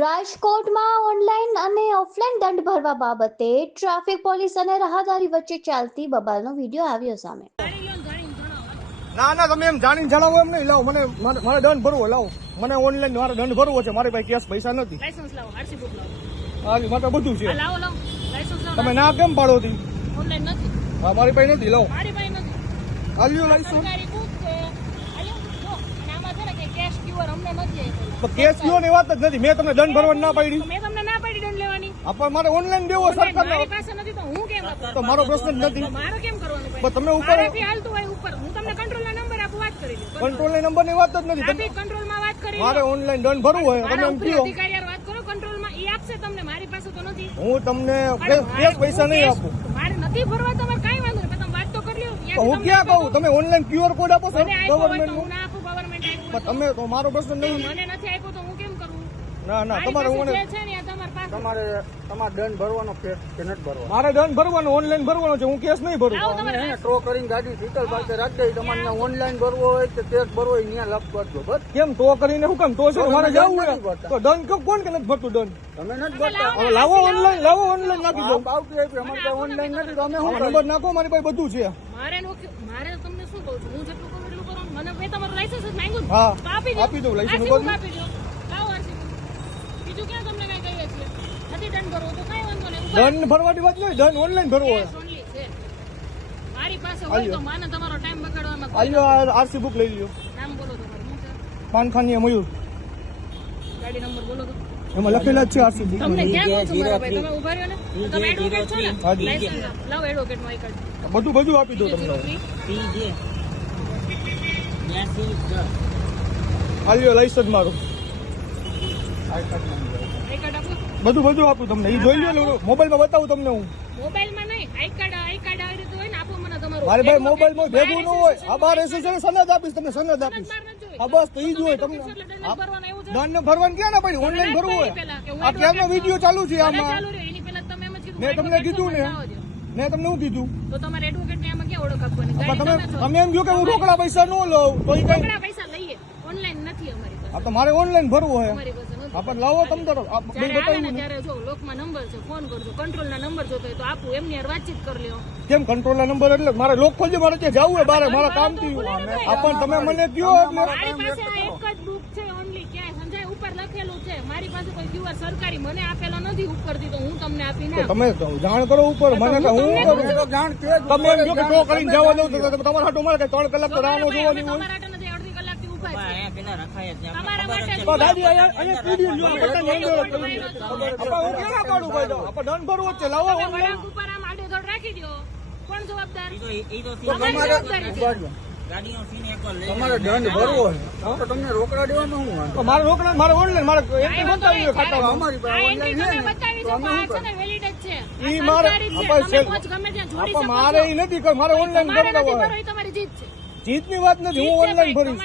રાજકોટમાં ઓનલાઈન અને ઓફલાઈન દંડ ભરવા બાબતે ટ્રાફિક પોલીસ અને રાહદારી વચ્ચે ચાલતી બબાલનો વીડિયો આવ્યો સામે. ના ના તમે એમ જાણીને જણાવો એમ નહીં. લાવો મને મારે દંડ ભરવો લાવો. મને ઓનલાઈન મારે દંડ ભરવો છે. મારી પાસે કેશ પૈસા નથી. લાયસન્સ લાવો આરસી બુક લાવો. બધું છે. લાવો લાવો. લાયસન્સ લાવો તમે ના કેમ પાડો હતી ઓનલાઈન નથી. હા મારી પાસે નથી લાવો. મારી પાસે નથી. હાલ્યો લાઈસન્સ સરકારી બુક છે આયો જો અને આમાં છે ને કે કેશ ક્યુઆર અમને નથી આપ્યો. તો કેસ કયો ની વાત જ નથી. મેં તમને દંડ ભરવાની ના પાડી. મેં તમને ના પાડી દંડ લેવાની. પણ મારે ઓનલાઈન દેવો સરકાર મારી પાસે નથી તો હું કેમ તો મારો પ્રશ્ન જ નથી. મારે કેમ કરવાનું પણ તમે ઉપર- હાલતું હોય ઉપર. હું તમને કંટ્રોલના નંબર આપું વાત કરી લ્યો. કંટ્રોલ નંબરની વાત જ નથી. કંટ્રોલમાં વાત કરી મારે ઓનલાઈન દંડ ભરવું હોય તમે એમ કયો અધિકારી વાત કરો કંટ્રોલમાં ઈ આપશે તમને મારી પાસે તો નથી. હું તમને પૈસા નહીં આપું. મારે નથી ભરવા તમારે કાંઈ વાંધો નહીં તમે વાત તો કરી લો હું ક્યાં કહું? તમે ઓનલાઈન ક્યુઆર કોડ આપો છો ગવર્મેન્ટ ના. તમે તો મારો પ્રશ્ન નહીં મને નથી આપ્યો તો હું કેમ કરું ના ના તમારે તમારી તમારે દંડ ભરવાનો કે નથી ભરવાનો? મારે દંડ ભરવાનો ઓનલાઈન ભરવાનો છે હું કેસ નહીં ભરું. ટ્રો કરીને ગાડી ડિટેલ પાસે રાખી દઈ તમારે ત્યાં ઓનલાઈન ભરવો હોય કે કેસ ભરવો હોય ત્યાં લપ કરજો બસ. કેમ? તો કરીને શું કેમ? તો છે મારે જવું દંડ હોય નથી તો દંડ કેમ કોણ કે નથી ભરતું દંડ? તમે નથી ભરતા. હવે લાવો ઓનલાઈન લાવો ઓનલાઈન નાખી દો. આવતી આવી અમારે ઓનલાઈન નથી તો અમે શું નંબર નાખો મારી પાસે બધું છે. મારે મારે તમને શું કહું છું? હું જેટલું કહું એટલું કરો મને મેં તમારું લાઇસન્સ માંગ્યું હા આપી દઉં ઉપર આપી દો લાવો RC book. બીજું ક્યાં તમને કઈ કહીએ છીએ? નથી દંડ ભરવો તો કાંઈ વાંધો નહીં. દંડ ભરવાની વાત નહીં દંડ ઓનલાઈન ભરવો હોય. Cash only છે મારી પાસે હોય તો માને તમારો ટાઈમ બગાડવામાં આલ્યો આરસી બુક લઈ લ્યો. નામ બોલો તમારું પાનખાની મયુર ગાડી નંબર બોલો તો. એમાં લખેલા જ છે આરસી બુક તમને ક્યાં કહું ભાઈ? તમે ઊભા રહ્યો ને? તમે એડવોકેટ છો ને? લાયસન્સ આપો. એડવોકેટ નો આઈ બધું બધું આપી દો તમને. આલ્યો લાયસન્સ મારું આઈ કાર્ડ આપો બધું બધું આપું તમને. એ જોઈ લ્યો મોબાઈલમાં બતાવું તમને હું. મોબાઈલમાં નહીં આઈ કાર્ડ આઈ કાર્ડ આવી રીતે હોય ને આપો મને તમારું. મારી ભાઈ મોબાઈલમાં ભેગું ન હોય. આ બાર એસોસિએશન સનદ આપીશ તમને સનદ આપીશ. બસ તો ઈ જ હોય તમને. દંડ ભરવાનો ક્યાં ના પડી ઓનલાઈન ભરવું હોય. આ ક્યારનો વીડિયો ચાલુ છે આમાં? મેં તમને કીધું ને. મેં તમને શું કીધું. તો તમારે advocate ને આમાં ક્યાં ઓળખ આપવાની? તમે તમે એમ કે હું રોકડા પૈસા ન લઉં તો ઈ કઈ રોકડા પૈસા લઈએ. ઓનલાઈન નથી અમારી પાસે. તો મારે ઓનલાઈન ભરવું હોય. અમારી પાસે નથી. આ પણ લાવો તમ કરો ને ને. જો લોકમાં નંબર છે ફોન કરજો કંટ્રોલ ના નંબર જોતો તો આપું એમની યાર વાતચીત કરી લ્યો. કેમ કંટ્રોલ નંબર એટલે મારે લોક ખોલજો મારે ત્યાં જવું હોય બારે મારા કામથી આપણ પણ તમે મને કયો એટલે? મારી પાસે આ એક જ બુક છે ઓનલી ક્યાંય સંજય ઉપર લખેલું છે. મારી પાસે કોઈ ક્યુઆર સરકારી મને આપેલો નથી ઉપરથી તો હું તમને આપી ના તમે જાણ કરો ઉપર મને કે હું જાણ તમે એમ કહો કે ટો કરીને જવા દઉં તો તમારા હાટો મારે કે ત્રણ કલાક તો રાહ ન જોવાની હોય. મારે રોકડા મારે ઓનલાઈન મારે મારે- સરકારી જ આપણે છે. તમે છે- પોચ ગમે ત્યાં જોડી આપણે શકો મારે નથી કર મારે ઓનલાઈન જીતની જીતની વાત નથી હું ઓનલાઈન ભરીશ.